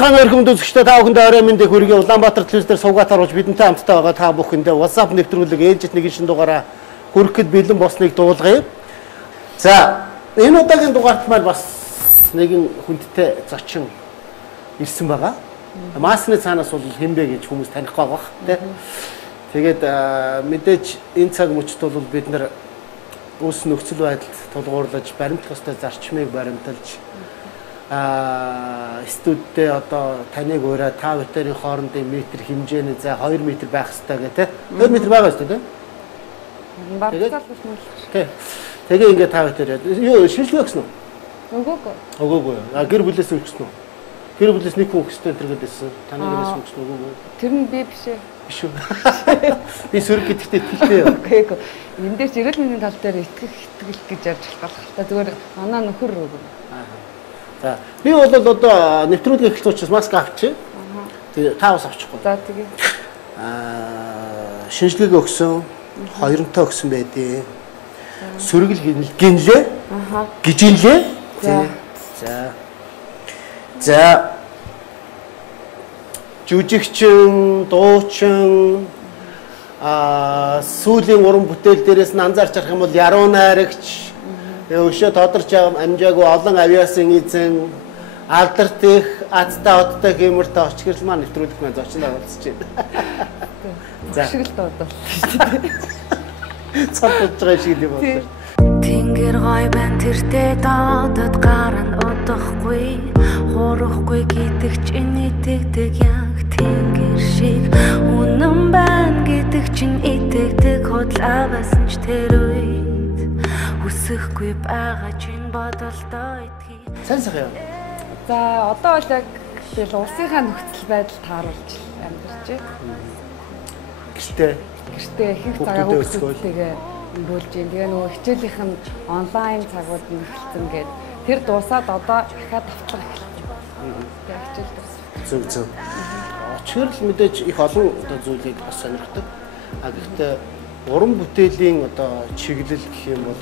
Цаана өрхөмд үзэгчдээ та бүхэндээ орой мэндийг хүргэе. Улаанбаатар телевизээр суугаад оруулж бидэнтэй хамтдаа байгаа та бүхэндээ WhatsApp нэвтрүүлэг ээлжит нэг шин дугаараа хүрэхэд бэлэн болсныг дуулгая. За, энэ удаагийн дугаарт маань бас нэгэн хүндтэй зочин ирсэн байгаа. Маасны цаанаас бол хэмбэ гэж хүмүүс таних байгаа тий. Тэгээд мэдээж энэ цаг мөчид бол бид нар ус нөхцөл байдалд тулгуурлаж баримтлах ёстой зарчмыг баримталж студидтэй одоо таныг өөрөө та бүхэн хоорондын метр хэмжээний за 2 метр байх хэрэгтэй гэх тээ 2 метр байгаа шүү дээ. Тэгээ ингээд та бүхэн юу шилжүүлэх гэсэн үү? Өгөөгүй. Гэр бүлээс өгсөн үү? Гэр бүлээс нэг хүн өгсөн тэр гэдээсэн. Таны нэрээс өгсөн өгөөгүй. Тэр нь би биш ээ. Биш үү? Би сөрөг гэдэгтээ итгэлтэй. Үгүй. Энэ дээр эрүүл мэндийн тал дээр итгэл гэж ярьж болох та зүгээр манай нөхөр өгнө. За би бол одоо нэвтрүүлэг эхэлсэн учраас маск авчих. Тэгээ та бас авчихгүй. За тэгээ. Шинжилгээ өгсөн, хоёронтой өгсөн байдیں۔ Сөргөл гинлээ. Гижинлээ. За. Жүжигчин, дуучин сүүлийн уран бүтээл дээрээс нь анзаарч харах юм бол яруу найрагч өшөө тодорч амжаагүй олон авиасын эзэн алдарт их азтай одтой гэмэртэй очгэрл маань нэвтрүүлэх маань зочин агуулсаж байна. За. Шиг л дуудвал шүү дээ. Цаатаж байгаа шиг юм байна. Тэнгэр гой бан тэртээ додод гаран удахгүй хурахгүй гэдэг чинь итгэдэг яг тэнгэр шиг үнэн байна гэдэг чинь итгэдэг худлаа байсан ч тэр үед хүсэхгүй байгаа чинь бодолтой итгэе. Сайн сайхан. За одоо бол яг тэгэл улсынхаа нөхцөл байдал тааруулж амьдарч байна. Гэртээ их цагаа хөвгөлтэйгээ бөлж юм. Тэгээ нөгөө хичээлийнх нь онлайн цагууд нь эхэлсэн гээд тэр дуусаад одоо дахиад давтлага эхэлсэн. Тэгээ хичээл дууссан. Зөв. Очгөрл мэдээж их олон одоо зүйлийг бас сонирхдаг. Гэхдээ уран бүтээлийн одоо чиглэл гэх юм бол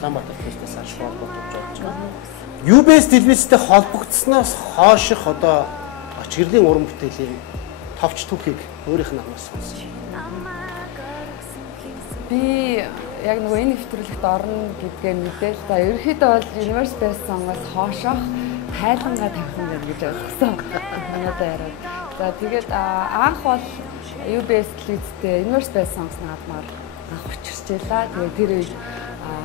Улаанбаатар телевизээс аж холбогдож болж байгаа. UBS телевизтэй холбогдсноос хойших одоо очгөрлийн уран бүтээлийн товч түүхийг өөрийнх нь амаас сонсон. Би яг нөгөө энэ нэвтрүүлэгт орно гэдгээ мэдээл. За ерөнхийдөө бол Universe Best Song-оос хоошох хайлангаа тавих юм байна гэж ойлгосон. Надад яриад. За тэгээд анх бол UBS телевизтэй Universe Best Songs наадмаар анх учирч байлаа. Тэгээд тэр үед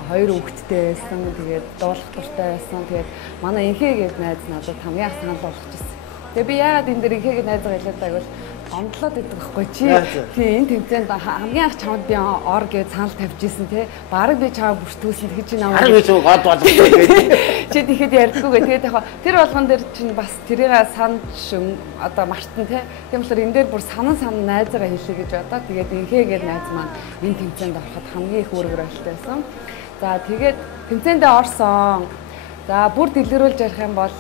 хоёр хүүхэдтэй байсан. Тэгээд дуулах дуртай байсан. Тэгээд манай инхээ гээд найз надад хамгийн их санал болгочихсон. Тэгээд би яагаад энэ дээр инхээ гээд найзгаа хэлээд байвал ондлоод идэх байхгүй чи. Тий энэ тэмцээнд хамгийн их чамд би ор гэж санал тавьж исэн те. Бараг би чамаа бүртгүүлсэн тэгэж чи намайг. Бараг би чамд гол болгосон гэдэг. Чи тэгэхэд ярьдаггүй тэгээд яг тэр болгон дээр чинь бас тэрийг санд шин одоо мартан те. Тийм болохоор энэ дээр бүр санан найзгаа хэлээ гэж бодоо. Тэгээд инхээ гээд найз маань энэ тэмцээнд ороход хамгийн их үүрэг барилтай байсан. За тэгээд тэмцээндээ орсон. За бүр дэлгэрүүлж ярих юм бол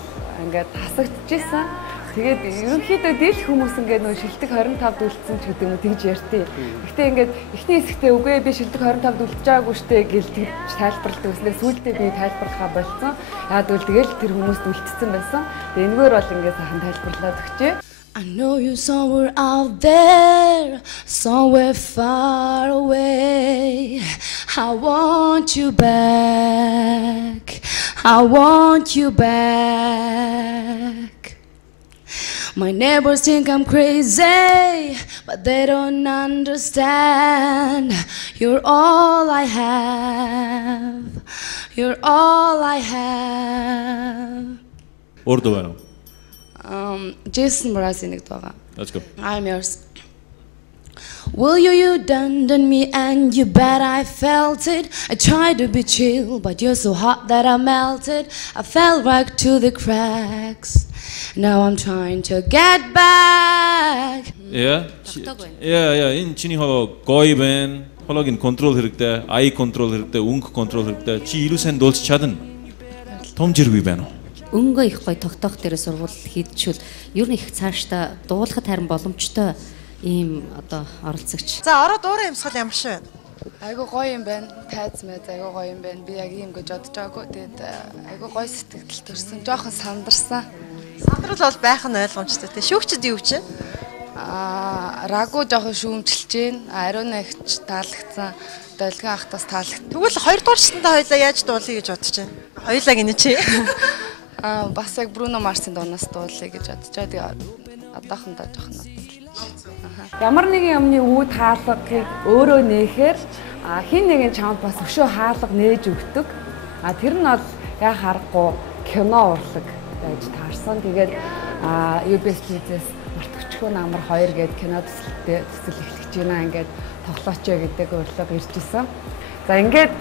ингээд хасагдчихсан. Тэгээд ерөнхийдөө дийл хүмүүс ингээд нөө шилдэг 25 дүлцсэн ч гэдэг юм тэгж ярьтыг. Гэхдээ ингээд эхний хэсэгтээ үгүй би шилдэг 25 дүлцэж байгаагүй штэ гэж тэгж тайлбарлалт өгснээр сүүлдээ би тайлбарлахаа болцсон. Яад үл тэгэл тэр хүмүүс дүлцсэн байсан. Тэгээд энэгээр бол ингээд сайхан тайлбарлаад өгчээ. I know you somewhere out there, somewhere far away. I want you back. I want you back. My neighbors think I'm crazy, but they don't understand. You're all I have. You're all I have. Урд байна уу? Jason Mraz-ийн нэг дуугаа. Let's go. I'm yours. Will you done me and you bet I felt it. I tried to be chill, but you're so hot that I melted. I fell right to the cracks. Now I'm trying to get back. Yeah. Энэ чиний гоё байна. Хологийн контрол хэрэгтэй, eye control хэрэгтэй, өнгө control хэрэгтэй. Чи илүү сайн дуулж чадна. Том жиргүй байна уу? Өнгөө их гоё тогтоох дээр сургууль хийдчихвэл ер нь их цаашдаа дуулахад харин боломжтой ийм одоо оролцогч. За ороод уурын юмсгал ямар шиг байна? Айгу гоё юм байна. Тайз мэд айгу гоё юм байна. Би яг ийм гэж бодож байгаагүй. Тэгээд айгу гоё сэтгэл төрсөн. Жохон сандарсан. Сандрал бол байх нь ойлгомжтой тий. Шүүгчд юу чинь? Рагу жохон шүүмжилж гин. Ариун агч таалагдсан. Долгин ахтаас таалагдсан. Тэгвэл хоёрдугаар шатанда хоёлаа яаж дуулъя гэж бодож байна? Хоёлаа гинэ чи. Бас яг Бруно Марсын дуунаас дуулъя гэж бодож байгаа. Тэгээд одоохондоо жохон ямар нэгэн юмны үе хаалгыг өөрөө нээхээр хин нэгэн чамд бас өшөө хаалга нээж өгдөг. Тэр нь бол яг харахгүй кино урлаг байж таарсан. Тэгээд UBS-ээс мартагчгүй намар 2 гээд кино төсөл эхлэж байна. Ингээд тоглооч гэдэг урлаг ирж исэн. За ингээд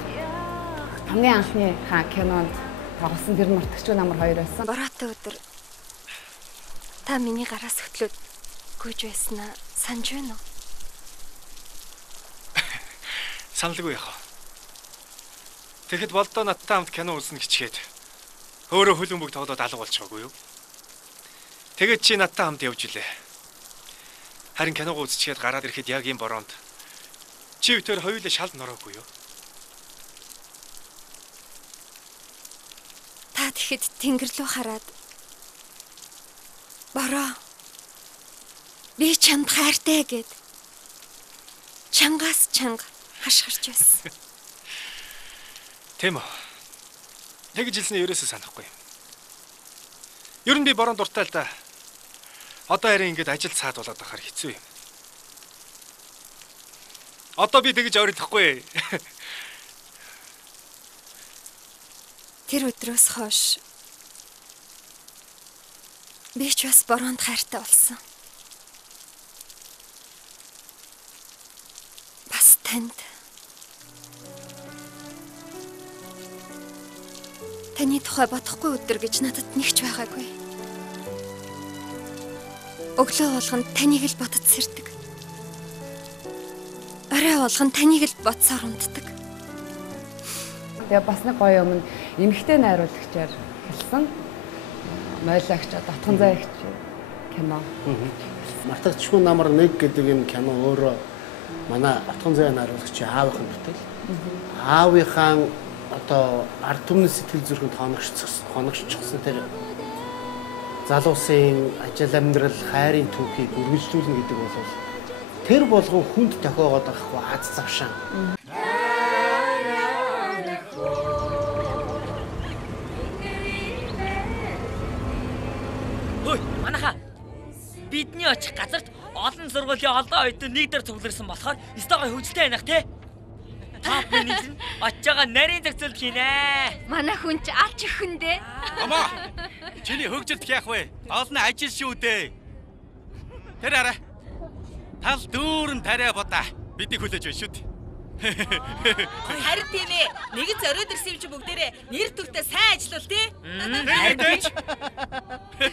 хамгийн анхны кинонд тоглосон тэр мартагчгүй намар 2 байсан. Бороотой өдөр та миний гараас хөтлөөд гүйж байснаа санаж байна уу? Саналгүй яах вэ? Тэгэхэд болдоо надтай хамт кино үзнэ гिचгээд өөрөө хөлбөмбөг тоглоод алга болчихоогүй юу? Тэгээд чи надтай хамт явж илээ. Харин киногоо үзчихээд гараад ирэхэд яг ийм бороонд чи өтөр хоёулаа шалд нороогүй юу? Та тэгэхэд тэнгэр рүү хараад бороо би чамд хайртай гэд чангаас чанга хашгирч байсан. Тийм үү. Тэгж хэлснээр ерөөсөө санахгүй юм. Ер нь би борон дуртай л да. Одоо харин ингэж ажил цаад болоод байхаар хэцүү юм. Одоо би тэгж ойрлохгүй. Тэр өдрөөс хойш би ч бас бороонд хайртай болсон. Бас танд. Таны тухай бодохгүй өдөр гэж надад нэг ч байгаагүй. Өглөө болгонд таныг л бодож сэрдэг. Орой болгонд таныг л бодсоор унтдаг. Тэгээ бас нэг гоё юм эмэгтэй найруулагчаар хэлсэн. Мойлогч Татхан зайгч кино. Мартагчгүй намар 1 гэдэг энэ кино өөрөө манай Татхан зай найруулагч аавынхын бүтээл. Аавынхаа одоо ард түмний сэтгэл зүрхэнд хоногччихсан тэр залуусын ажил амьдрал хайрын түүхийг үргэлжлүүлнэ гэдэг бол тэр болгон хүнд тохиогоод байхгүй аз завшаан. Хөөе, манайхаа бидний очих газарт олон сургуулийн олон оюутан нэг дээр цугларсан болохоор стогой хөвжөлтэй байнах те. Та бүхэн очиж байгаа нарийн зохицуулт хийнэ. Манай хүн ч алч их хүндээ. Амаа. Чиний хөгжилт яах вэ? Олон ажил шүү дээ. Тэр арай. Тал дүүрэн тариа бодаа. Бидийг хүлээж байна шүү дээ. Харин тийм ээ. Нэгэн зориод ирсэн юм чи бүгдээрээ нэр төртөө сайн ажиллавал тий. Хайртай.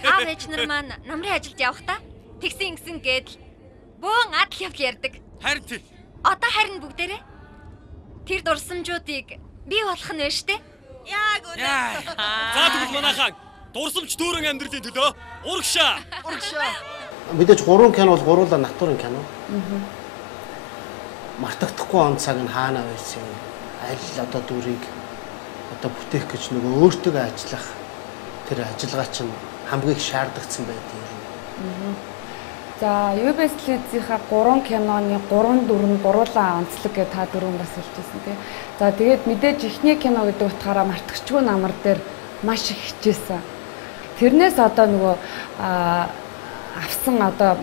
Аав ээж нар маань намрын ажилд явахдаа тэгсэн ингэсэн гээд бөөн адал явдал ярьдаг. Харин тий. Одоо харин бүгдээрээ тэр дурсамжуудыг бий болох нь вэ штэ? Яг үнэ. За тэгвэл манайхаа дурсамж дүүрэн амьдралын төлөө урагшаа. Мэдээж 3 кино бол гуруула натурын кино. Мартагдахгүй он цаг нь хаана байсан юм? Аль одоо дүрийг одоо бүтээх гэж нөгөө өөртөө ажиллах тэр ажиллагаа чинь хамгийн их шаардлагатай байдаг юм. За UBS телевизийнхаа 3 киноны 3 4 гуруулаа онцлог гэж та дөрөв бас хэлжсэн тий. За тэгээд мэдээж ихний кино гэдэг утгаараа мартагчгүй намар дээр маш их хичээсэн. Тэрнээс одоо нөгөө авсан одоо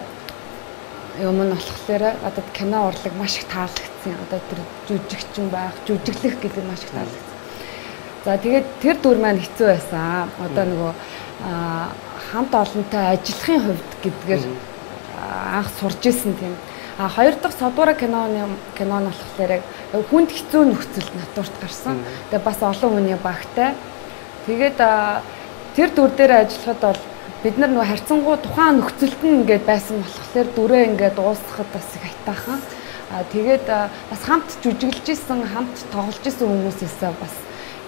юм нь болохоор одоо кино урлаг маш их таалагдсан. Одоо тэр жүжигчин байх, жүжиглэх гэдэг маш их таалагдсан. За тэгээд тэр дүр маань хэцүү байсан. Одоо нөгөө хамт олонтой ажиллахын хувьд гэдгээр анх сурж исэн тийм. Хоёр дахь Содуура кинон болохоор яг хүнд хэцүү нөхцөлд натурт гарсан. Тэгээ бас олон хүний багтай. Тэгээд тэр дүр дээр ажиллахад бол бид нар нөгөө харьцангуй тухайн нөхцөлд нь ингээд байсан болохоор дүрээ ингээд дуусгахад бас их айтаахан. Тэгээд бас хамт жүжиглэж исэн, хамт тоглож исэн хүмүүсээсээ бас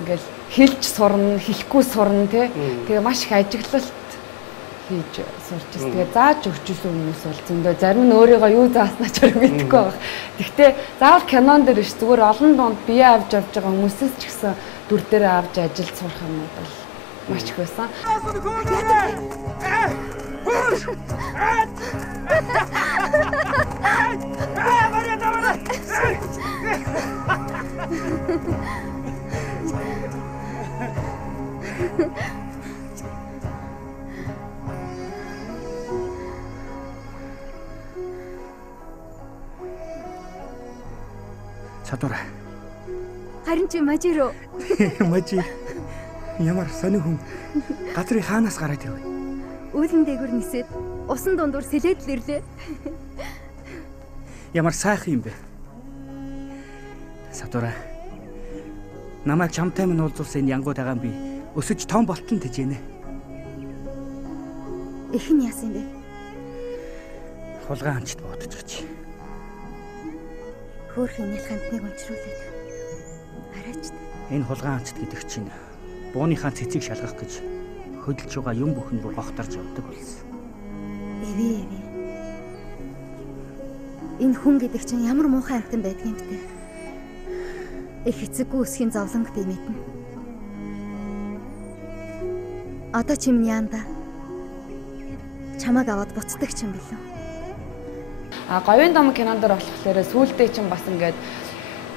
ингээд хэлж сурна, хэлэхгүй сурна тий. Тэгээ маш их ажиглалт хийж сурч ирсэн. Тэгээ зааж өгч исэн хүмүүс бол зөндөө зарим нь өөрийгөө юу зааснаа ч мэдэхгүй байгаа. Гэхдээ заавал кинон дээр ш зүгээр олон донд бие авч явж байгаа хүмүүсээс ч гэсэн дүр дээр авч ажилд сурах юм бол маш их байсан. Садуура. Харин чи Мажиро. Мажи. Ямар сони хүн газрын хаанаас гараад ирв? Үүлэн дээгүр нисээд усан дундуур сэлээд л ирлээ. Ямар сайхан юм бэ? Садуура. Намайг чамтай минь уулзуулсан энэ янгуудаагаа би өсөж том болтон тэжээнэ. Ихэн яасан бэ? Хулгай амчд бодож гэж. Хөөрхөн нэл хантныг унчруулээд. Арайч. Энэ хулгай амчд гэдэг чинь бууныхаа цэцгийг шалгах гэж хөдөлж байгаа юм бүхэн рүү гохторж явдаг болсон. Эвээ. Энэ хүн гэдэг чинь ямар муухай амтан байдгийг бэ? Их эцэггүй өсхийн зовлонг би мэднэ. Одоо чим яанда? Чамаг аваад буцдаг ч юм билүү? Говийн дом кинонд болохоор сүүлдээ чинь бас ингээд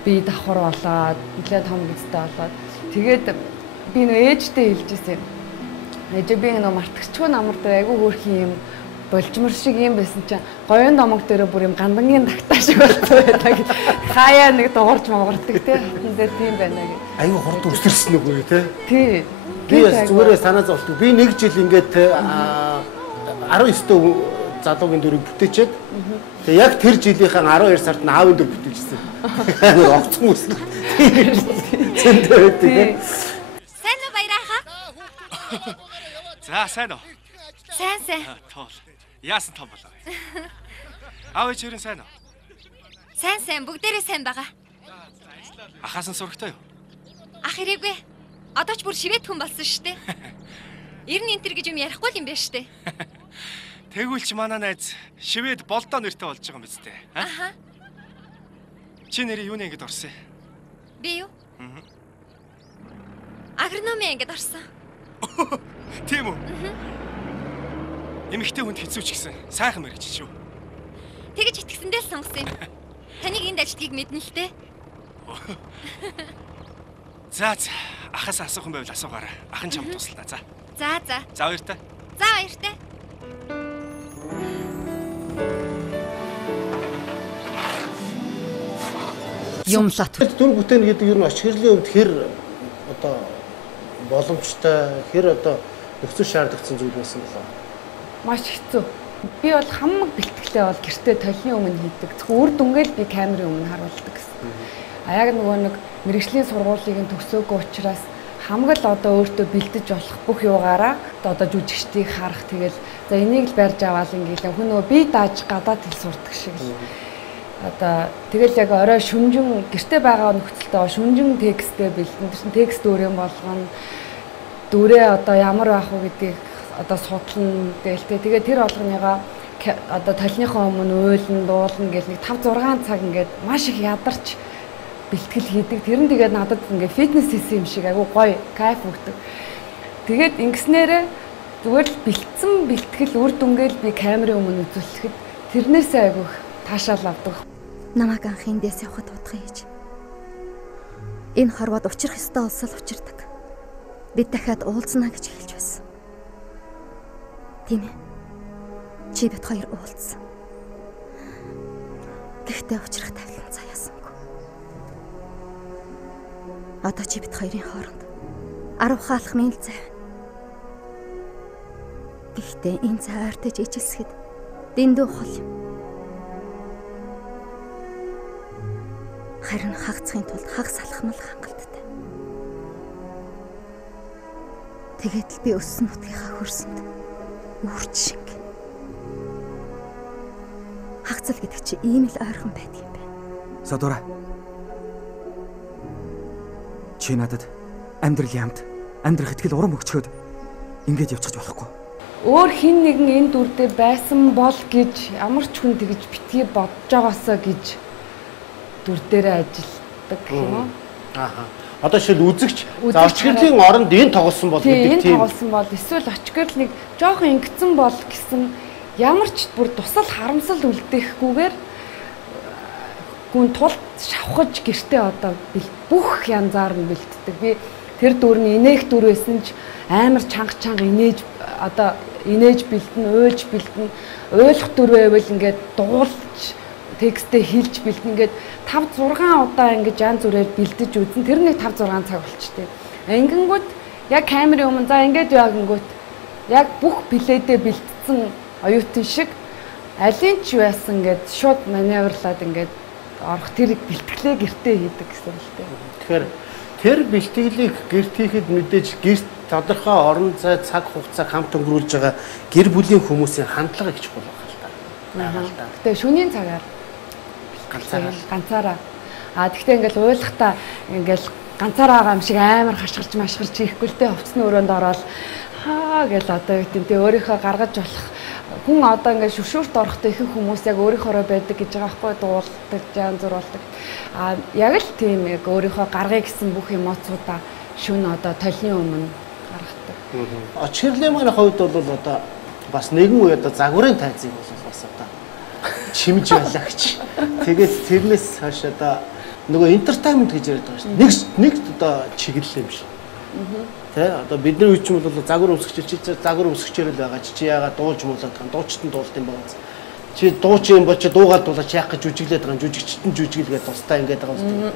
би давхар болоод нэлээд том гэстэй болоод тэгээд би нөө ээжтэй хэлжсэн юм. Ээж би нөө мартагчгүй намар дээр айгүй хөөрхөн юм болжмор шиг юм байсан чинь говийн домог дээр бүр юм гандангийн тагтаа шиг болсон байдаг. Хаяа нэг дуурж могордог те. Хатан дээр тийм байна гэх. Айгүй хурд өсөрсөн үгүй те. Тий. Би зүгээрээ санаа зовлтгүй. Би нэг жил ингээд 19 дэх залуугийн дүрийг бүтээчээд тэгээ яг тэр жилийнхэн 12 сард нь аавын дүр бүтээжсэн. Амар огцон үсэл. Зөндөө байдаг. Сайн уу баярааха? За сайн уу? Сайн. Тоол. Яасан том болоо. Аав ээжийн сайн уу? Сайн бүгдээрээ сайн байгаа. Ахаас нь сурагтай юу? Ах ирээгүй. Одоо ч бүр шивэт хүн болсон шүү дээ. 90 энтер гэж юм ярихгүй юм байна шүү дээ. Тэгвэл чи манай найз шивэд болдоо нэртэй болж байгаа юм биз дээ. Аха. Чи нэрээ юуны ингэж орсон? Би юу? Агрономи ингэж орсон. Тийм үү? Эмэгтэй хүнд хэцүү ч гэсэн сайхан мэрэгч шүү. Тэгэж итгэсэндээ л сонгосон юм. Таныг энд ажилтгийг мэднэ л дээ. За ахаас асуух юм байвал асуугаарай. Ахын чамд туслана. За. За баяртай. За баяртай. Юмлат. Дүр бүтээн гэдэг юу н оч хэрлийн хувьд хэр одоо боломжтой, хэр одоо нөхцөл шаардлагатай зүйл байсан болоо. Маш хэцүү. Би бол хамаг бэлтгэлээ бол гэртээ толны өмнө хийдэг. Зөвхөн үр дүнгээл би камерын өмнө харуулдаг гэсэн. Яг нөгөө нэг мэрэгжлийн сургуулийг нь төгсөөгүй учраас хамаг л одоо өөртөө бэлдэж болох бүх юугаараа одоо жүжигчдийг харах тэгэл за энийг л барьж аваал ингээл хүн нөгөө би дааж гадаад хэл сурдаг шиг л одоо тэгэл яг орой шүнжин гэртээ байгаа нөхцөлтэй шүнжин тексттэй бэлдэн тэр текст өөрийн болгоно дүрээ одоо ямар байх вэ гэдгийг одоо судлана гэлтэй тэгээ тэр болгоныгаа одоо толныхоо өмнө уйлан дуулна гэл нэг 5 6 цаг ингээд маш их ядарч бэлтгэл хийдэг. Тэр нь тэгээд надад ингээ фитнес хийсэн юм шиг айгу гоё, кайф өгдөг. Тэгээд ингэснээрээ зүгээр л бэлдсэн бэлтгэл үр дүнгээл би камерын өмнө үзүүлэхэд тэрнээсээ айгу таашаал авдаг. Намайг анх эндээс явахад удах хийж. Энэ хорвоод учрах ёстой улсал учирдаг. Бид дахиад уулзнаа гэж хэлж байсан. Тийм ээ. Чи бид хоёр уулзсан. Гэхдээ учрах тавилан цаяасан. Одоо чи бид хоёрын хооронд 10 хаалх миль зай. Гэхдээ энэ цай ойртож ижилсэхэд дэндүү хол юм. Харин хагацхын тулд хагас алхмал хангалттай. Тэгээд л би өссөн нутгийнхаа хөрсөнд үрч шиг. Хагацл гэдэг чи ийм л ойрхон байдаг юм байна. Содора. Чи надад амьдрал ямд, амьдрах итгэл урам өгчөөд ингэж явчих болохгүй. Өөр хин нэгэн энэ дүр дээр байсан бол гэж ямар ч хүн тэгж битгий бодож байгаасаа гэж дүр дээрээ ажилтдаг юм уу? Ааха. Одоо шил үзэгч очгирлын оронд энэ тоглосон бол гэдэг тийм. Энэ тоглосон бол эсвэл очгирл нэг жоохон ингэсэн бол гэсэн ямар ч бүр тусал харамсал үлдээхгүйгээр гүн тулд шавхаж гэртээ одоо бүх янзаар нь бэлддэг. Би тэр дүрний инээх дүр байсан ч амар чанга инээж одоо инээж бэлдэн, уйлж бэлдэн, ойлгох дүр байвал ингээд дуулж текстээ хэлж бэлдэн ингээд 5-6 удаа ингэж янз бүрээр бэлдэж үзэн тэр нэг 5-6 цаг болчтой. Ингэнгүүт яг камерын өмнө за ингээд яагангүүт яг бүх плейдээ бэлдсэн оюутан шиг алин ч байсан гэд шууд маневрлаад ингээд орох тэр бэлтгэлээ гэртээ хийдэг гэсэн үг л дээ. Тэгэхээр тэр бэлтгэлийг гэрт хийхэд мэдээж гэрт тодорхой орон зай цаг хугацааг хамт өнгөрүүлж байгаа гэр бүлийн хүмүүсийн хандлага их чухал байна л да. Гэтэ шөнийн цагаар ганцаараа. Тэгтээ ингээл уйлахтаа ингээл ганцаараа байгаа юм шиг амар хашгирч машгирч хийхгүй л дээ. Хувцсны өрөөнд ороод гэл одоо юу гэдэг нь өөрийнхөө гаргаж болох хүн одоо ингээд шүршүүрт орохдоо их хүмүүс яг өөрийнхоороо байдаг гэж байгаа байхгүй дуулдаг, жан зурвалдаг. Яг л тийм яг өөрийнхөө гаргая гэсэн бүх эмоцуудаа шүн одоо толны өмнө гаргадаг. Очгирлын маань хувьд бол одоо бас нэгэн үе одоо загварын тайзыг бол бас одоо чимж байлаагч. Тэгээд тэрнээс хойш одоо нөгөө entertainment гэж яриад байгаа шүү дээ. Нэг одоо чиглэл юм шиг. Тэ одоо бидний үе чинь бол загвар өмсгчээр л байгаа чи яагаад дуулж муулаад байгаа дуучтан дуулт юм байна. Чи дууч юм бол чи дуугаад дуулаач яах гэж жүжиглээд байгаа жүжигчтэн жүжиглгээд тустай ингээд байгаа юм.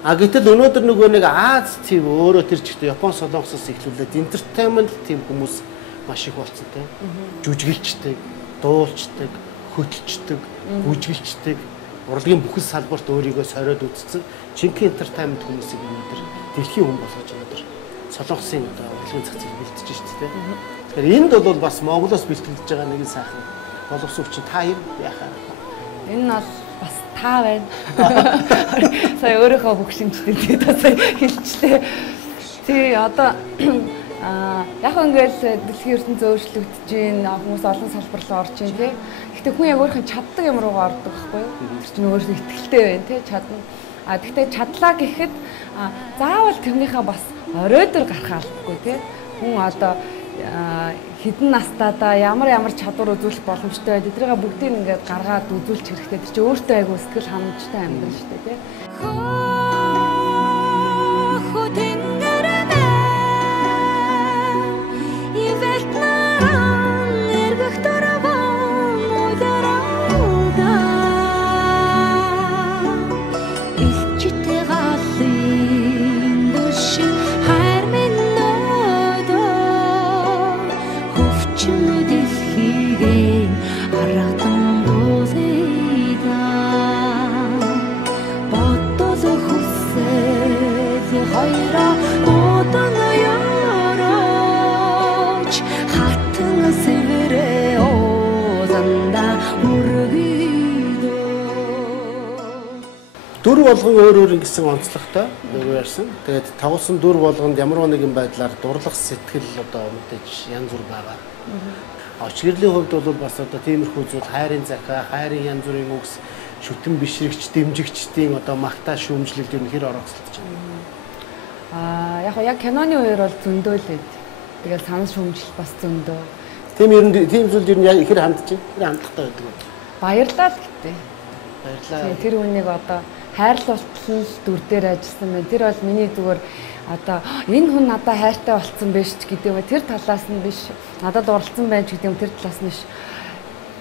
Гэтэл өнөөдөр нөгөө нэг Аз тийм өөрөө тэр чигт Япон солонгосоос эхлүүлээд entertainment тийм хүмүүс маш их болсон тэ. Жүжиглэлчдэг, дуулчдаг, хөтлөгчдөг, бүжгэлчдэг, урлагийн бүхэл салбарт өөрийгөө сориод үзсэн жинхэнэ entertainment хүмүүсийг өнөөдөр дэлхийн хүн болгож өнөөдөр солонгосын одоо урлагийн зах зээл бэлтэж шүү дээ. Тэгэхээр энд бол бас Монголоос бэлтгэж байгаа нэгэн сайхан боловсон хүчин та яхаа. Энэ нь бас та байна. Сая өөрийнхөө хөгшимчтэй тэгээд сая хэлчихлээ. Тий одоо яг ингээл дэлхийн ертөнцийн өөрчлөгдөж байна. Хүмүүс олон салбар руу орж байна тий. Гэхдээ хүн яг өөрийнхөө чаддаг юм руугаа ордог байхгүй юу? Тэр чинь өөрөөсөө ихтэй байна тий чадна. Гэхдээ чадлаа гэхэд заавал тэрнийхээ бас оройдор гарах албагүй тий. Хүн одоо хэдэн настайдаа ямар чадвар үзүүлэх боломжтой байд. Эдрийгээ бүгдийг ингээд гаргаад үзүүлчих хэрэгтэй. Тэр чинь өөртөө айгу сэтгэл ханамжтай амьдрал шүү дээ тий. Дүр болгон өөр ингэсэн онцлогтой нөгөө ярьсан. Тэгээд тавсан дүр болгонд ямар нэгэн байдлаар дурлах сэтгэл одоо мэдээж янз бүр байгаа. Очгирлийн хувьд бол бас одоо тиймэрхүү зүйл хайрын захиа, хайрын янз бүрийн үгс, шүтэн бишрэгч, дэмжигчдийн одоо магтаа шүүмжлэлд ер нь хэр оролцолж байна. Яг киноны үеэр бол зөндөө л байд. Тэгээд санал шүүмжлэл бас зөндөө. Тийм ер нь тийм зүйл ер нь хэр хандж байна? Хэр хандлагатай байдаг вэ? Баярлалаа л гэдэг. Баярлалаа. Тэр үнийг одоо хайрлуулсан дүр дээр ажилласан байна. Тэр бол миний зүгээр одоо энэ хүн надад хайртай болцсон байж ч гэдэг юм. Тэр талаас нь биш. Надад дурлцсан байж гэдэг юм. Тэр талаас нь биш.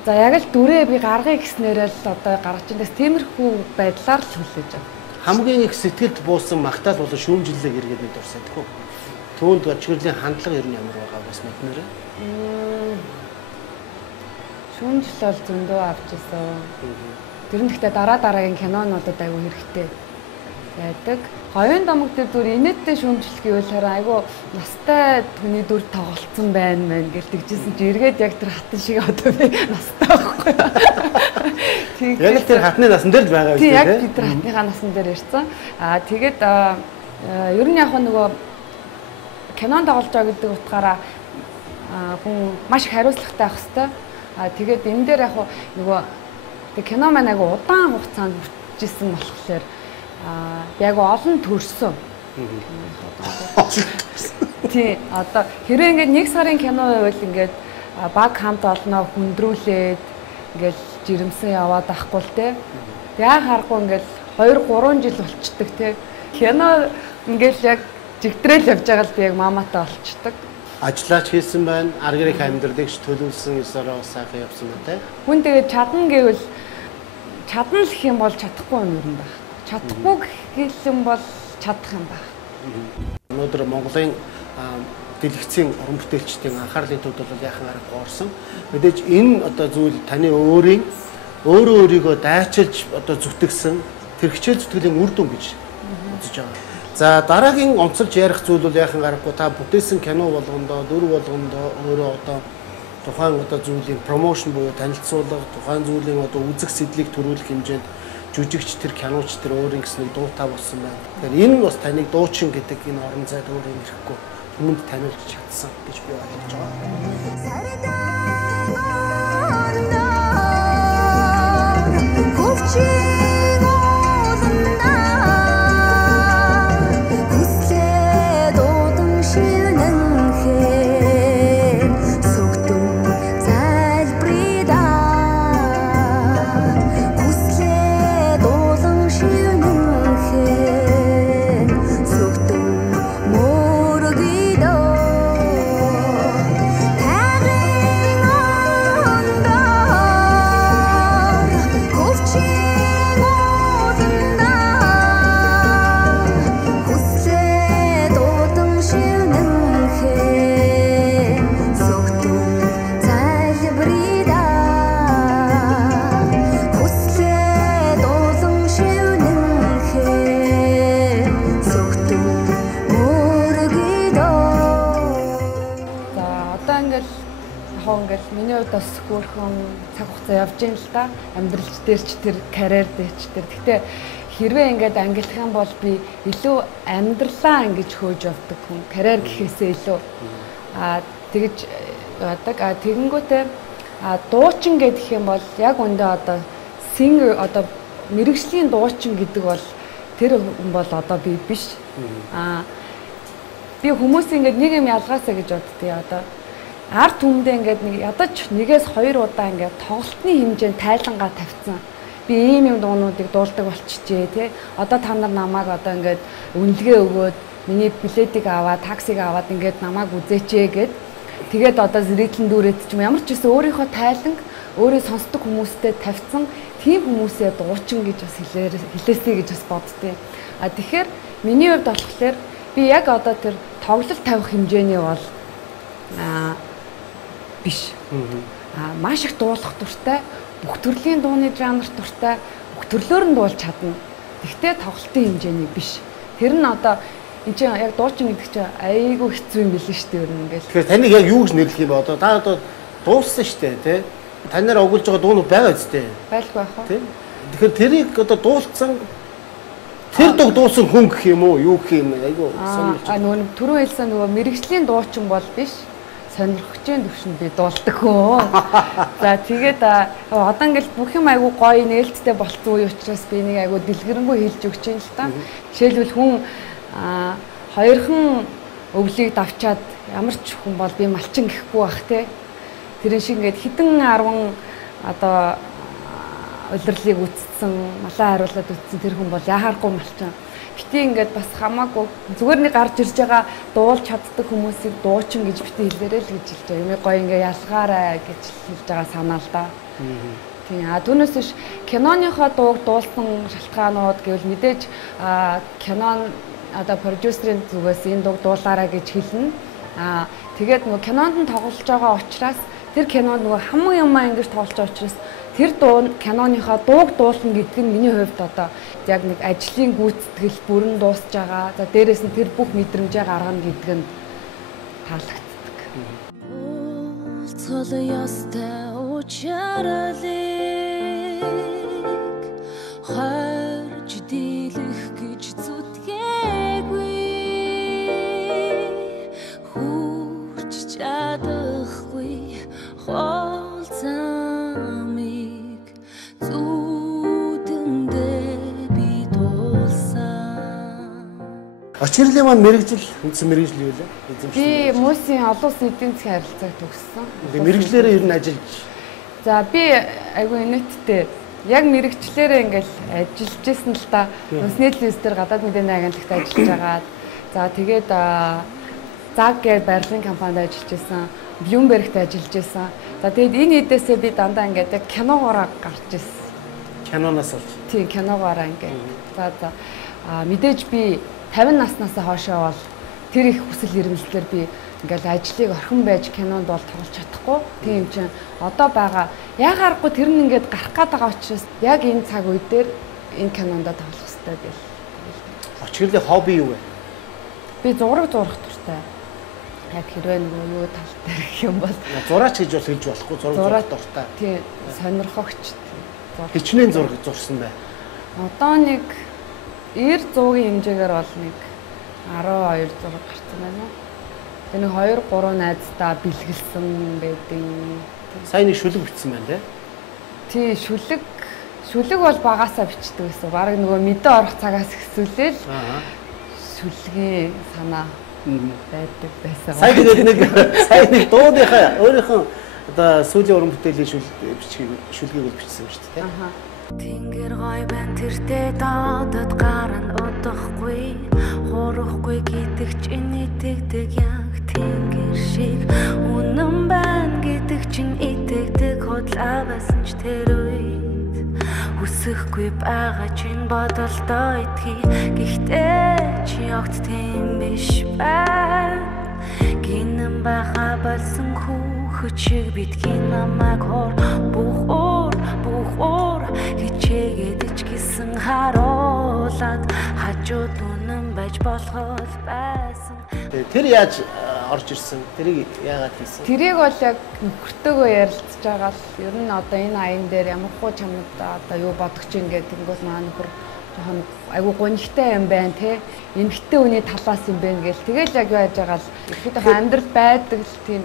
За яг л дүрээ би гаргая гэснээр л одоо гаргаж индээс тиймэрхүү байдлаар л хүлээж байгаа. Хамгийн их сэтгэлд буусан магтаал болон шүүмжлэлээ хэрэгэд нэг дурсаад хөө. Түүнд очгирлийн хандлага ер нь ямар байгаа бас мэднэрээ. Шүүмжил бол зөндөө авч ирсэн. Тэр нь гэхдээ дараагийн кинонуудад айгүй хэрэгтэй байдаг. Говийн домог дээр зүр инээдтэй шүүмжил гэвэл хараа айгүй настай хүний дүр тоглолцсон байна гэж тэгжсэн чи эргээд яг тэр хатан шиг одоо би настай байхгүй. Яг тэр хатны насан дээр л байгаа юм тийм. Яг бид тэр хатныхаа насан дээр ирсэн. Тэгээд ер нь яг нөгөө кинон тоглож байгаа гэдэг утгаараа хүн маш их хариуцлагатай байх хэвээр. Тэгээд энэ дээр яг нөгөө тэг кино маань айгу удаан хугацаанд хүрчихсэн болохоор яг олон төрсөн. Тий одоо хэрэг ингээд 1 сарын кино байвал ингээд баг хамт олноо хүндрүүлээд ингээд жирэмсэн яваад ахгүй л те. Яг харахгүй ингээд 2-3 жил болчдөг те. Кино ингээд яг жигдрээл явж байгаа л би яг маматай олчдөг. Ажиллаач хийсэн байна. Аргэрийг амьдралыгч төлөвлөсөн ёсороо сайхан явсан байна те. Хүн тэгээд чадна гэвэл чадна л гэх юм бол чадахгүй юм байна. Чадахгүй гэх юм бол чадах юм байна. Өнөөдөр Монголын дэлгэцийн уран бүтээлчдийн анхаарлын төвд бол яхан арга орсон. Мэдээж энэ одоо зүйл таны өөрийгөө дайчилж одоо зүтгэсэн тэр хичээл зүтгэлийн үр дүн гэж үзэж байгаа. За дараагийн онцолж ярих зүйл бол яхан аргагүй та бүтээсэн кино болгондоо дүр болгондоо өөрөө одоо тухайн одоо зүйлийн промошн буюу танилцуулга тухайн зүйлийн одоо үзэх сэдлийг төрүүлэх хэмжээнд жүжигч тэр киноч тэр өөрийн гэсэн дуутай болсон байна. Тэгэхээр энэ бас таныг дуучин гэдэг энэ орон зайд өөрөө ирэхгүй хүмүүнд таниулж чадсан гэж би ойлгож байгаа. Хөөрхөн цаг хугацаа явж ийн л та амьдралч дээрч тэр карьер дээрч тэр. Гэхдээ хэрвээ ингээд ангилах юм бол би илүү амьдралаа ингэж хөөж явдаг хүн. Карьер гэхээсээ илүү тэгэж яадаг. Тэгэнгүүтээ дуучин гэдэг юм бол яг үндэ одоо singer одоо мэрэгжлийн дуучин гэдэг бол тэр хүн бол одоо би биш. Би хүмүүс ингээд нэг юм ялгаасаа гэж боддتي одоо арт түмдээ ингээд нэг ядаж нэгээс 2 удаа ингээд тоглолтны хэмжээнд тайлангаа тавьсан. Би ийм юм дуунуудыг дуулдаг болчихжээ тий. Одоо та нар намайг одоо ингээд үнэлгээ өгөөд миний билетийг аваад таксиг аваад ингээд намайг үзээчээ гэд. Тэгээд одоо зрителэн дүүрээд ч юм ямар ч гэсэн өөрийнхөө тайланг өөрөө сонсдог хүмүүстэй тавьсан тийм хүмүүсээ дуучин гэж бас хэлээсэй гэж бас боддتي. Тэгэхээр миний хувьд болохоор би яг одоо тэр тоглолт тавих хэмжээний бол биш. Маш их дуулах дуртай, бүх төрлийн дууны жанрт дуртай, бүх төрлөөр нь дуулж чадна. Гэхдээ тоглолтын хэмжээний биш. Тэр нь одоо энэ чинь яг дуучин гэдэг чинь айгүй хэцүү юм билээ шүү дээ ер нь ингээл. Тэгэхээр таныг яг юу гэж нэрлэх юм бэ? Одоо та одоо дууссан шүү дээ, тий? Танаар өгүүлж байгаа дуунууд байгаа үстэй. Байлгүй байх уу? Тий. Тэгэхээр тэрийг одоо дуулсан тэр дуусан хүн гэх юм уу? Юу гэх юм айгүй сонирхож. Нөгөө түрүү хэлсэн нөгөө мэрэгжлийн дуучин бол биш. Сонирхогчийн төвшөнд би дуулдаг хүн. За тэгээд одоо ингээл бүх юм айгүй гоё нээлттэй болцсон үе учраас би нэг айгүй дэлгэрэнгүй хэлж өгч юм л та. Жишээлбэл хүн хоёрхан өвлийг давчаад ямар ч хүн бол би малчин гэхгүй бах те. Тэрэн шиг ингээд хитэн 10 одоо улирлыг үтцсэн, малаа хариулаад үтцсэн тэр хүн бол яхааргүй малчин. Бити ингээд бас хамаагүй зүгээр нэг гарч ирж байгаа дуулж чаддаг хүмүүсийг дуучин гэж бити хэлээрэй л гэж хэлж байгаа. Юм гоё ингээ ялгаарай гэж хэлж байгаа санаа л да. Тийм. Түүнээс биш киноныхоо дууг дуулсан шалтгаанууд гэвэл мэдээж кинон одоо продюсерийн зүгээс энэ дууг дуулаарай гэж хэлнэ. Тэгээд нөгөө кинонд нь тоглож байгаа учраас Тэр кинонд нөгөө хамгийн юмаа ингэж тоглож байгаа учраас тэр дуу киноныхоо дууг дуулна гэдэг нь миний хувьд одоо яг нэг ажлын гүйцэтгэл бүрэн дуусж байгаа. За дээрэс нь тэр бүх мэдрэмжээ гаргана гэдэг нь таалагддаг. Цол ястай учралыг харж дийлэх гэж зүтгээгүй хурж чадахгүй хол замыг зүудэндээ би дуулсан. Очирлын маань мэрэгжил үндсэн мэрэгжил юу вэ? Би Мөсийн олон улсын эдийн засгийн харилцааг төгссөн. Мэрэгжлээрээ ер нь ажиллаж. За би айгүй инээдтэй яг мэрэгчлэрээ ингээл ажиллаж исэн л та. Үндэсний телевиз дээр гадаад мэдээний агентлагт ажиллаж байгаа. За тэгээд Заг гэдэг барилгын компанид ажиллаж исэн. Bloomberg-т ажиллаж исэн. За тэгээд энэ хэдээсээ би дандаа ингээд яг киногоороо гарч исэн. Киноноос болж. Тийм, киногоороо ингээд. За мэдээж би 50 наснаас хойшоо бол тэр их хүсэл эрмэлзлэр би ингээл ажлыг орхин байж кинонд бол тоглож чадахгүй. Тийм чинь одоо байгаа яагааргүй тэр нь ингээд гарах гээд байгаа учраас яг энэ цаг үе дээр энэ кинонд тоглох хэрэгтэй гэл. Очирлын хобби юу вэ? Би зураг зурах дуртай. Яг хэрвээ нөгөө юу тал дээр гэх юм бол зураач гэж бол хэлж болохгүй, зураг дуртай. Тийм, сонирхогч. Хичнээн зураг зурсан бай. Одоо нэг 90-100-ийн хэмжээгээр бол нэг 12 зураг гарсан байна. Тэгээ нэг 2-3 найзтай бэлгэлсэн байдаг. Сайн нэг шүлэг бичсэн байна тий. Шүлэг бол багасаа бичдэг гэсэн. Бараг нөгөө мэдээ орох цагаас ихсүүлээл шүлгийн санаа байдаг байсан. Сайн нэг дууныхаа өөрийнхөө одоо сүүлийн уран бүтээлийн шүлгийг бичсэн шүү дээ. Тэнгэр гой бан тэртээ додод гарна удахгүй хурахгүй гэдэг чинь итгэдэг яг тэнгэр шиг үнэн байна гэдэг чинь итгэдэг худлаа байсан ч тэр үед хүсэхгүй байгаа чинь бодолдоо итгэе гэхдээ чи огт тийм биш байна гинэн баха болсон хүчиг битгий намайг хор бүх уур хичээгээд ч гисэн харуулад хажууд үнэн байж болох байсан. Тэр яаж орж ирсэн? Тэрийг яагаад хийсэн? Тэрийг бол яг нөхөртөөгөө ярилцж байгаа л ер нь одоо энэ аян дээр ямар хуу чамд одоо юу бодож ин гэдэг нь маа нөхөр жоохон айгу гонхтой юм байна те. Эмхтэй үний талаас юм байна гэл. Тэгэл яг яаж байгаа л ихэд амьдрал байдаг л тийм.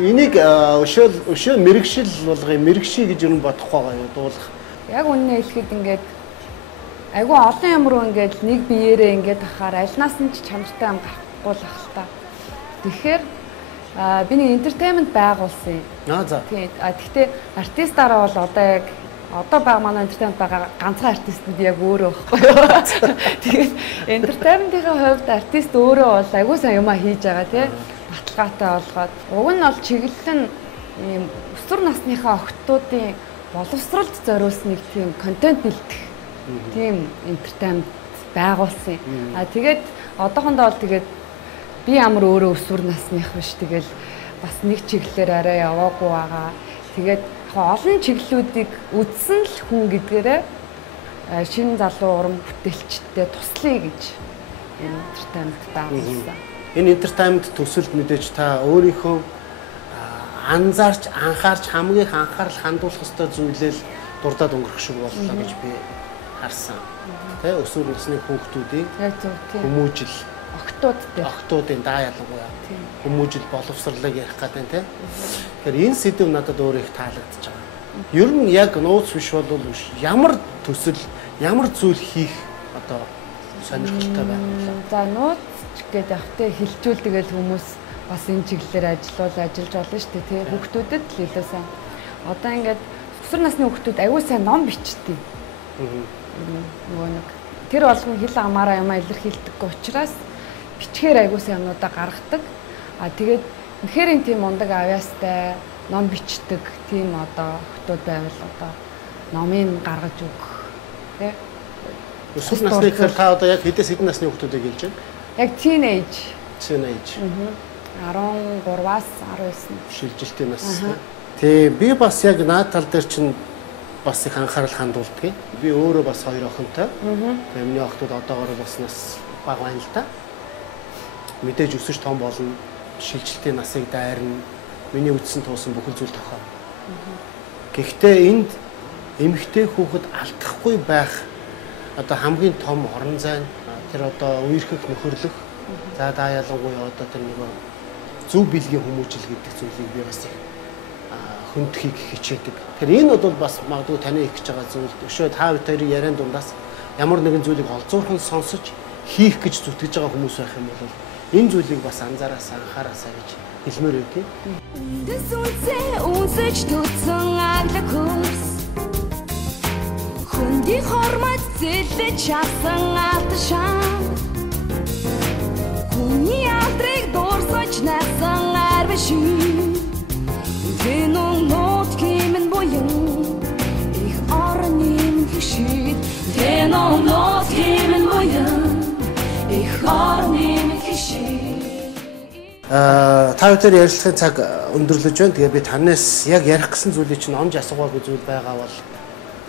Энийг өшөө мэрэгшил болгоё, мэрэгший гэж юу бодох байгаа юу дуулах. Яг үннээ хэлэхэд ингээд айгүй олон юм руу ингээд нэг биеэрээ ингээд ахаар альнаас нь ч чамдтай юм гарахгүй л ах л та. Тэгэхээр би нэг entertainment байгуулсан юм. За. Тийм. Гэхдээ артистаараа бол одоо байгаа манай entertainment байгаа ганцхан артист нь яг өөрөө байхгүй юу. Тэгээд entertainment-ийн хувьд артист өөрөө бол айгүй сайн юмаа хийж байгаа тийм. Баталгаатай болгоод уг нь бол чиглэл нь ийм өсвөр насныхаа охтуудын боловсролд зориулсан нэг тийм контент бэлдэх тийм entertainment байгуулсан. Тэгээд одоохондоо бол тэгээд би ямар өөрөө өсвөр насных биш тэгэл бас нэг чиглэлээр арай яваагүй байгаа. Тэгээд олон чиглэлүүдийг үзсэн л хүн гэдгээрээ шинэ залуу уран бүтээлчтэй туслая гэж entertainment байгуулсан. Энэ entertainment төсөлд мэдээж та өөрийнхөө анхаарч хамгийн их анхаарал хандуулах ёстой зүйлэл дурдаад өнгөрөх шиг боллоо гэж би харсан. Тэ өсвөр насны хүүхдүүдийн хүмүүжил октоодын даа ялангуяа хүмүүжил боловсрлыг ярих гэдэг тэ. Тэгэхээр энэ сэдв надад өөрөө их таалагдчихж байгаа. Ер нь яг нууц биш бол ямар төсөл, ямар зүйл хийх одоо сонирхолтой байна. За нууц гэдэг явахтай хилжүүл тэгэл хүмүүс бас энэ чиглэлээр ажиллаж болно шүү дээ тий. Хүүхдүүдэд л илүү сайн. Одоо ингээд өсвөр насны хүүхдүүд аюул сайн ном бичдэг. Нөгөө нэг тэр болгон хил амаараа юмаа илэрхийлдэггүй учраас бичгээр аюул сайн юмнуудаа гаргадаг. Тэгээд үнэхээр энэ тийм ундаг авьяастай ном бичдэг тийм одоо хүүхдүүд байвал одоо номын гаргаж өгөх тий. Өсвөр насны гэхээр та одоо яг хэдэн насны хүүхдүүдийг хэлж байна? Яг teenage. 13-аас 19 шилжилтийн нас. Тэгээ би бас яг наад тал дээр чинь бас их анхаарал хандуулдаг. Би өөрөө бас 2 охинтой. Тэгээ миний охтууд одоогоор бас нас бага байна л да. Мэдээж өсөж том болно. Шилжилтийн насыг дайрна. Миний үтсэн туусан бүхэл зүйл тохио. Гэхдээ энд эмэгтэй хүүхэд алдахгүй байх одоо хамгийн том орон зайн тэр одоо үерхэх нөхөрлөх за даа ялангуяа одоо тэр нэг зөв бэлгийн хүмүүжил гэдэг зүйлийг би бас хүндхийг хичээдэг. Тэгэхээр энэ бол бас магадгүй таны их гэж байгаа зүйл. Өшөө та хоёрын яриан дундаас ямар нэгэн зүйлийг олзуурхан сонсож хийх гэж зүтгэж байгаа хүмүүс байх юм бол энэ зүйлийг бас анзаараасаа анхаараасаа гэж хэлмээр өгье. Үндэс үнсээ үнсэж төцөн аглах хөрс Хүнди хормат зэлж часан алтшаа Хүний авдрыг дурсаж насан арвшин Тэнон нот кимэн боён их орним хишит Тэнон нот кимэн боён их орним хишит Та бүхэн ярилцлагын цаг өндөрлөж байна. Тэгээ би танаас яг ярих гэсэн зүйлийг чинь онж асуугаагүй зүйл байгаа бол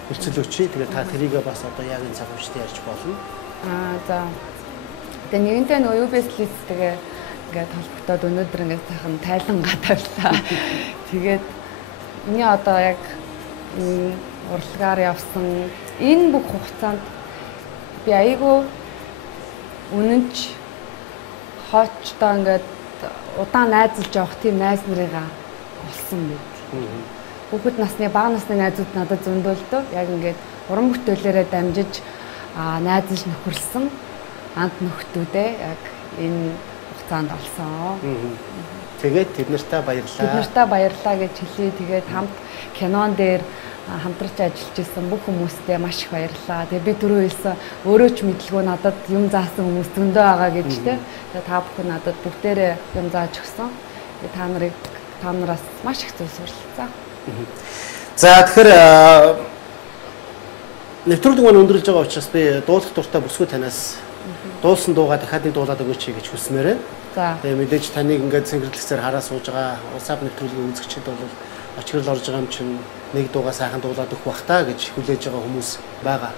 хэлцэл өчий. Тэгээ та тэрийгээ бас одоо яг энэ цаг үедээ ярьж болно. За. Тэгээ нэгэнтээ нөгөө UBS лист тэгээ ингээд толбогдоод өнөөдөр ингээд сайхан тайлангаа тавьлаа. Тэгээд миний одоо яг урлагаар явсан энэ бүх хугацаанд би айгүй үнэнч хоочдоо ингээд удаан найзалж явах тийм найз нарыгаа олсон мэд. Хүүхэд насны бага насны найзууд надад зөндөлдөө яг ингээд уран бүтээлээрээ дамжиж найзалж нөхөрлсөн ант нөхдүүдээ яг энэ хугацаанд олсон. Тэгээд тэд нартай баярлалаа. Тэд нартай баярлалаа гэж хэлье. Тэгээд хамт кинон дээр хамтарч ажиллаж исэн бүх хүмүүстээ маш их баярлалаа. Тэгээ би түрүү хэлсэн өөрөө ч мэдлгүй надад юм заасан хүмүүс зөндөө байгаа гэж тэ. Тэгээ та бүхэн надад бүгдээрээ юм зааж өгсөн. Тэгээ та нараас маш их зүйл суралцсан. За тэгэхээр нэвтрүүлэг маань өндөрлөж байгаа учраас би дуулах дуртай бүсгүй танаас дуулсан дуугаа дахиад нэг дуулаад өгөөч гэж хүсмээр байна. За. Тэгээ мэдээж таныг ингээд цэнгэрлэгсээр хараа сууж байгаа WhatsApp нэвтрүүлгийн үзэгчид бол очрол орж байгаа юм чинь нэг дуугаа сайхан дуулаад өгөх бах та гэж хүлээж байгаа хүмүүс байгаа.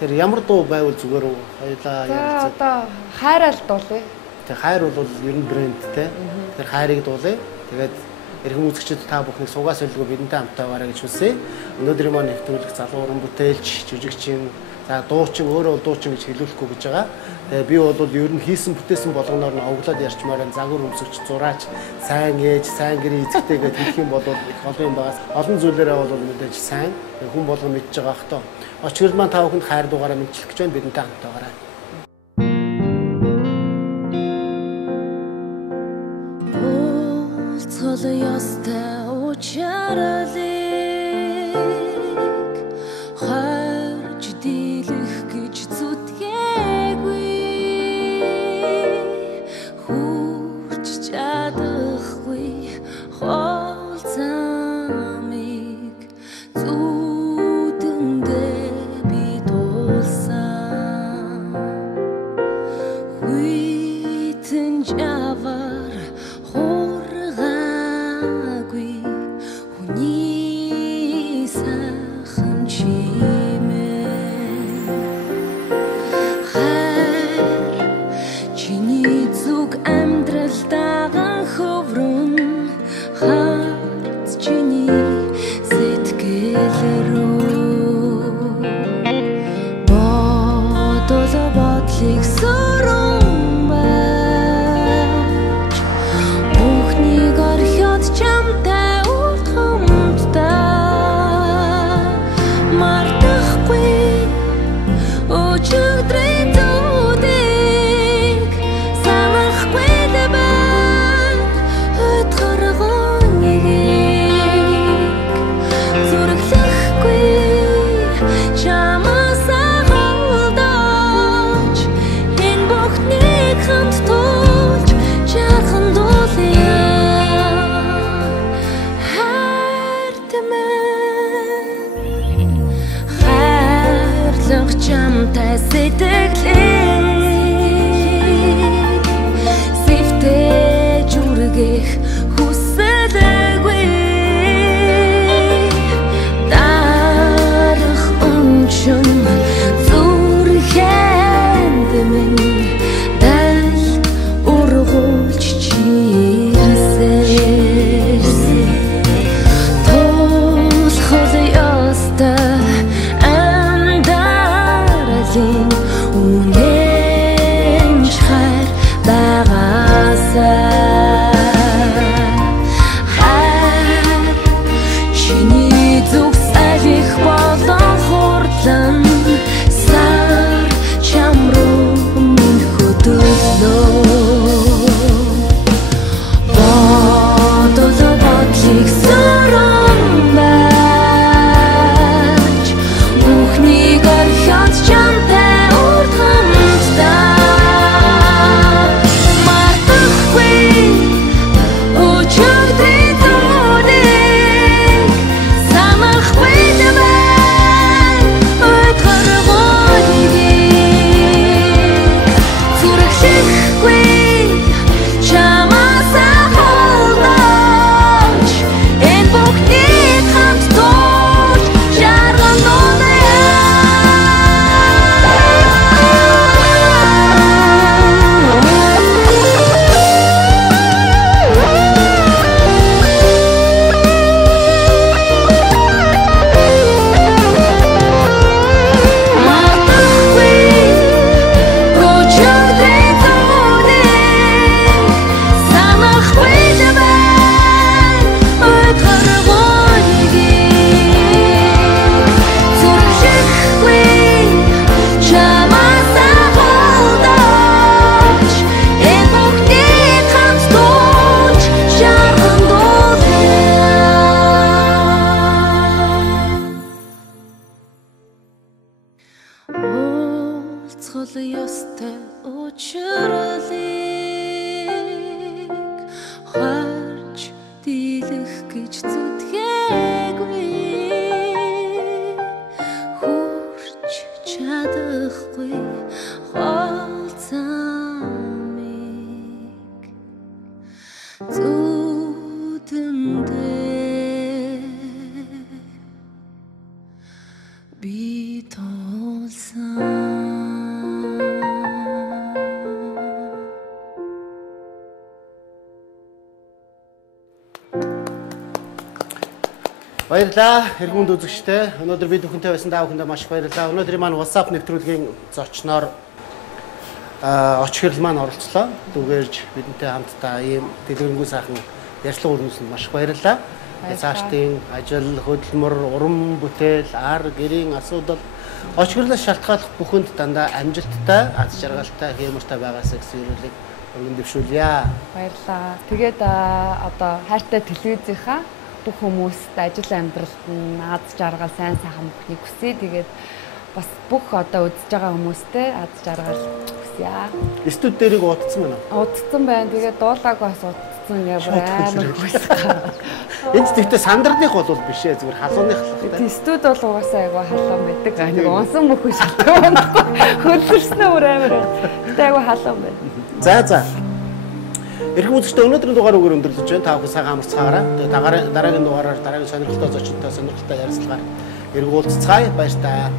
Тэр ямар дуу байвал зүгээр үү? Хоёлаа ярилцгаа. Одоо хайрал дуулъя. Тэр хайр бол ер нь брэнд те. Тэр хайрыг дуулъя. Тэгээд эрхэм үзэгчид та бүхнийг суугаа солилгоо бидэнтэй хамтаагаарай гэж хүсье. Өнөөдрийн маань нэвтрүүлэг залуу уран бүтээлч, жүжигчин, за дуучин өөрөө дуучин гэж хэлүүлэхгүй гэж байгаа. Тэгээ би бол ер нь хийсэн бүтээсэн болгоноор нь оглоод ярьчмаар загвар өмсөгч, зураач, сайн ээж, сайн гэрээ эзэгтэй гэж хэлэх юм бол их олон юм багаас олон зүйлээрээ бол мэдээж сайн хүн болгон мэдж байгаа ах тоо. Очрол маань та бүхэнд хайр дугаараа мэдчилэх гэж байна бидэнтэй хамтаагаарай. Цол ястай учралыг харж дийлэх гэж зүтгээгүй хүрч чадахгүй хол замыг зүудэндээ би дуулсан хүйтэн жавар Хүний уулзгал ёстой учралыг харж дийлэх гэж зүтгээгүй хүрч чадахгүй хол замыг зүтэндээ би толсан Баярлалаа. Эргүүнд үзэгчтэй. Өнөөдөр бид бүхэнтэй байсан та бүхэндээ маш баярлалаа. Өнөөдрийн маань WhatsApp нэвтрүүлгийн зочноор очгирл маань оролцлоо. Түгээрж бидэнтэй хамтдаа ийм дэлгэрэнгүй сайхан ярьцлага өрнөсөнд маш баярлалаа. Цаашдын ажил, хөдөлмөр, уран бүтээл, ар гэрийн асуудал очгирлаас шалтгааллах бүхэнд дандаа амжилттай, аз жаргалтай, хиймэртэй байгаасаа гэсэн зүйлийг өргөн дэвшүүлье. Баярлалаа. Тэгээд одоо хайртай телевизийнхаа бүх хүмүүст ажил амьдралд нь аз жаргал, сайн сайхан бүхнийг хүсье. Тэгээд бас бүх одоо үзэж байгаа хүмүүстээ аз жаргал хүсье. Студ дээрийг удцсан байна уу? Удцсан байна. Тэгээд дуулааг бас удцсан ямар амар хүссэн. Энд тэгтээ сандарных бол биш ээ, зүгээр халууных л байна. Тэгээд студ бол угаасаа айгу халуун байдаг. Нэг унсан мөхөө шалтгаан байхгүй. Хөлөрснөө өөр амар байна. Тэгтээ айгу халуун байна. За. Эрхэм үзэгчдээ өнөөдрийн дугаар үгээр өндөрлөж байна. Та бүхэн сайхан амарцгаараа. Тэгээд дараагийн дугаараар дараагийн сонирхолтой зочинтой сонирхолтой ярилцлагаар эргүүлцгаая. Баяр таа.